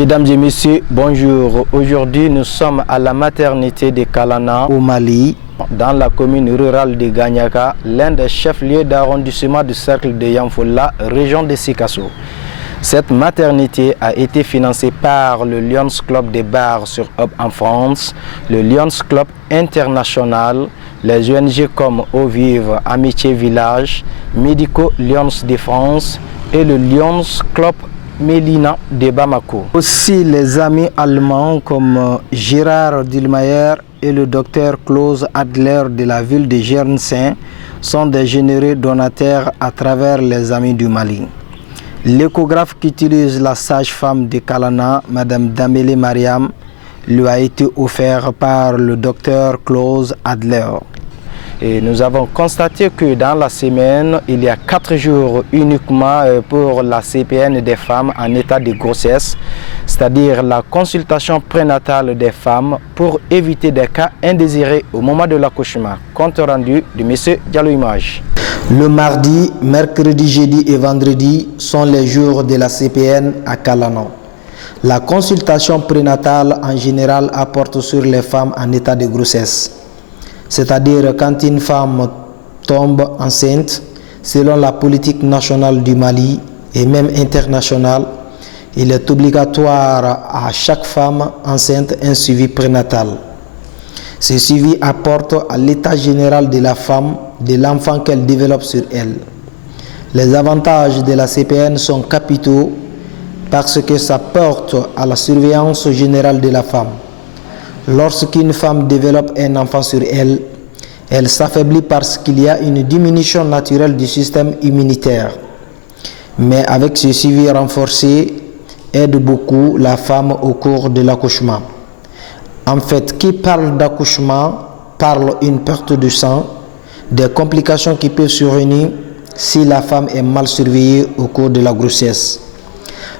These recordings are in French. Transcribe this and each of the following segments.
Mesdames et messieurs, bonjour. Aujourd'hui, nous sommes à la maternité de Kalana, au Mali, dans la commune rurale de Ganyaka, l'un des chefs-lieux d'arrondissement du cercle de Yamfoula, région de Sikasso. Cette maternité a été financée par le Lions Club de Bar-sur-Aube en France, le Lions Club International, les ONG comme Eau Vive, Amitié Village, Médico Lions de France et le Lions Club Mélina de Bamako. Aussi les amis allemands comme Gérard Dillmayer et le docteur Klaus Adler de la ville de Guernsey sont des généreux donataires à travers les amis du Mali. L'échographe qu'utilise la sage-femme de Kalana, Madame Damele Mariam, lui a été offert par le docteur Klaus Adler. Et nous avons constaté que dans la semaine, il y a 4 jours uniquement pour la CPN des femmes en état de grossesse, c'est-à-dire la consultation prénatale des femmes pour éviter des cas indésirés au moment de l'accouchement. Compte rendu de M. Diallo Image. Le mardi, mercredi, jeudi et vendredi sont les jours de la CPN à Kalana. La consultation prénatale en général apporte sur les femmes en état de grossesse. C'est-à-dire quand une femme tombe enceinte, selon la politique nationale du Mali et même internationale, il est obligatoire à chaque femme enceinte un suivi prénatal. Ce suivi apporte à l'état général de la femme, de l'enfant qu'elle développe sur elle. Les avantages de la CPN sont capitaux parce que ça porte à la surveillance générale de la femme. Lorsqu'une femme développe un enfant sur elle, elle s'affaiblit parce qu'il y a une diminution naturelle du système immunitaire. Mais avec ce suivi renforcé, aide beaucoup la femme au cours de l'accouchement. En fait, qui parle d'accouchement parle d'une perte de sang, des complications qui peuvent survenir si la femme est mal surveillée au cours de la grossesse.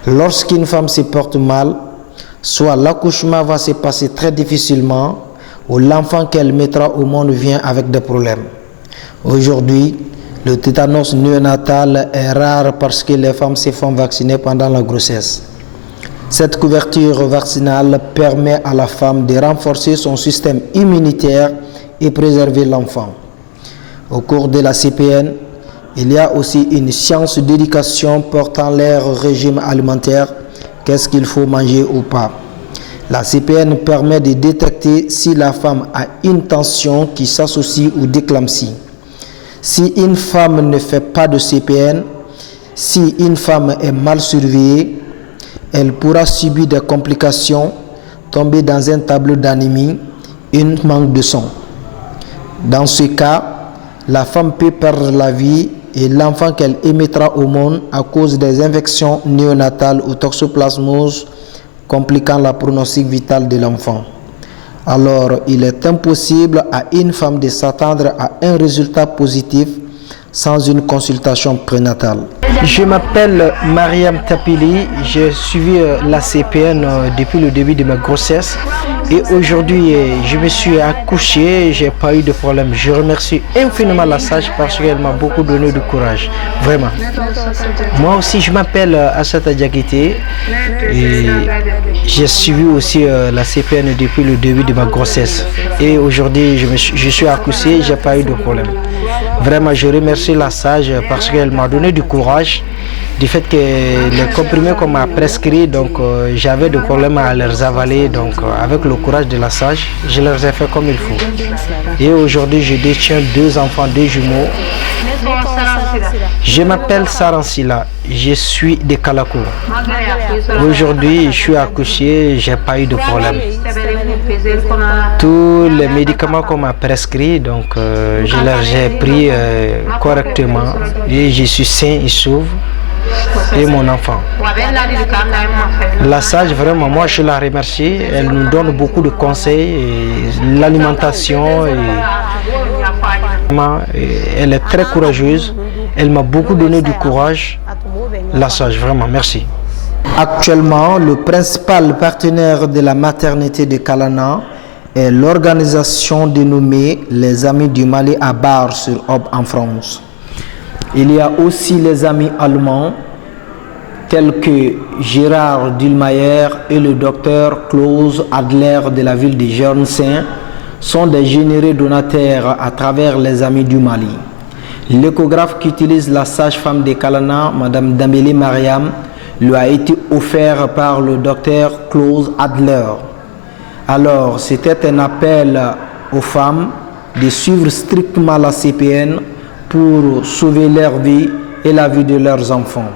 Lorsqu'une femme se porte mal, soit l'accouchement va se passer très difficilement ou l'enfant qu'elle mettra au monde vient avec des problèmes. Aujourd'hui, le tétanos néonatal est rare parce que les femmes se font vacciner pendant la grossesse. Cette couverture vaccinale permet à la femme de renforcer son système immunitaire et préserver l'enfant. Au cours de la CPN, il y a aussi une séance d'éducation portant leur régime alimentaire. Qu'est-ce qu'il faut manger ou pas? La CPN permet de détecter si la femme a une tension qui s'associe ou d'éclampsie. Si une femme ne fait pas de CPN, si une femme est mal surveillée, elle pourra subir des complications, tomber dans un tableau d'anémie, un manque de sang. Dans ce cas, la femme peut perdre la vie et l'enfant qu'elle émettra au monde à cause des infections néonatales ou toxoplasmose compliquant la pronostic vital de l'enfant. Alors, il est impossible à une femme de s'attendre à un résultat positif sans une consultation prénatale. Je m'appelle Mariam Tapili, j'ai suivi la CPN depuis le début de ma grossesse et aujourd'hui je me suis accouché, j'ai pas eu de problème. Je remercie infiniment la sage parce qu'elle m'a beaucoup donné de courage, vraiment. Moi aussi je m'appelle Assata Diakité et j'ai suivi aussi la CPN depuis le début de ma grossesse et aujourd'hui je suis accouché, j'ai pas eu de problème. Vraiment, je remercie la sage parce qu'elle m'a donné du courage du fait que les comprimés qu'on m'a prescrits, donc j'avais des problèmes à les avaler, donc avec le courage de la sage, je les ai fait comme il faut. Et aujourd'hui, je détiens 2 enfants, 2 jumeaux. Je m'appelle Saransila, je suis de Kalakour. Aujourd'hui, je suis accouché, j'ai pas eu de problème. Tous les médicaments qu'on m'a prescrits, donc je les ai pris correctement et je suis sain et sauve. Et mon enfant. La sage, vraiment, moi je la remercie. Elle nous donne beaucoup de conseils, l'alimentation. Elle est très courageuse. Elle m'a beaucoup donné du courage. La sage, vraiment, merci. Actuellement, le principal partenaire de la maternité de Kalana est l'organisation dénommée Les Amis du Mali à Bar-sur-Aube en France. Il y a aussi les amis allemands tels que Gérard Dulmayer et le docteur Klaus Adler de la ville de Jernsaint, sont des généreux donataires à travers les Amis du Mali. L'échographe qu'utilise la sage-femme de Kalana, Mme Dambélé Mariam, lui a été offert par le docteur Klaus Adler. Alors, c'était un appel aux femmes de suivre strictement la CPN pour sauver leur vie et la vie de leurs enfants.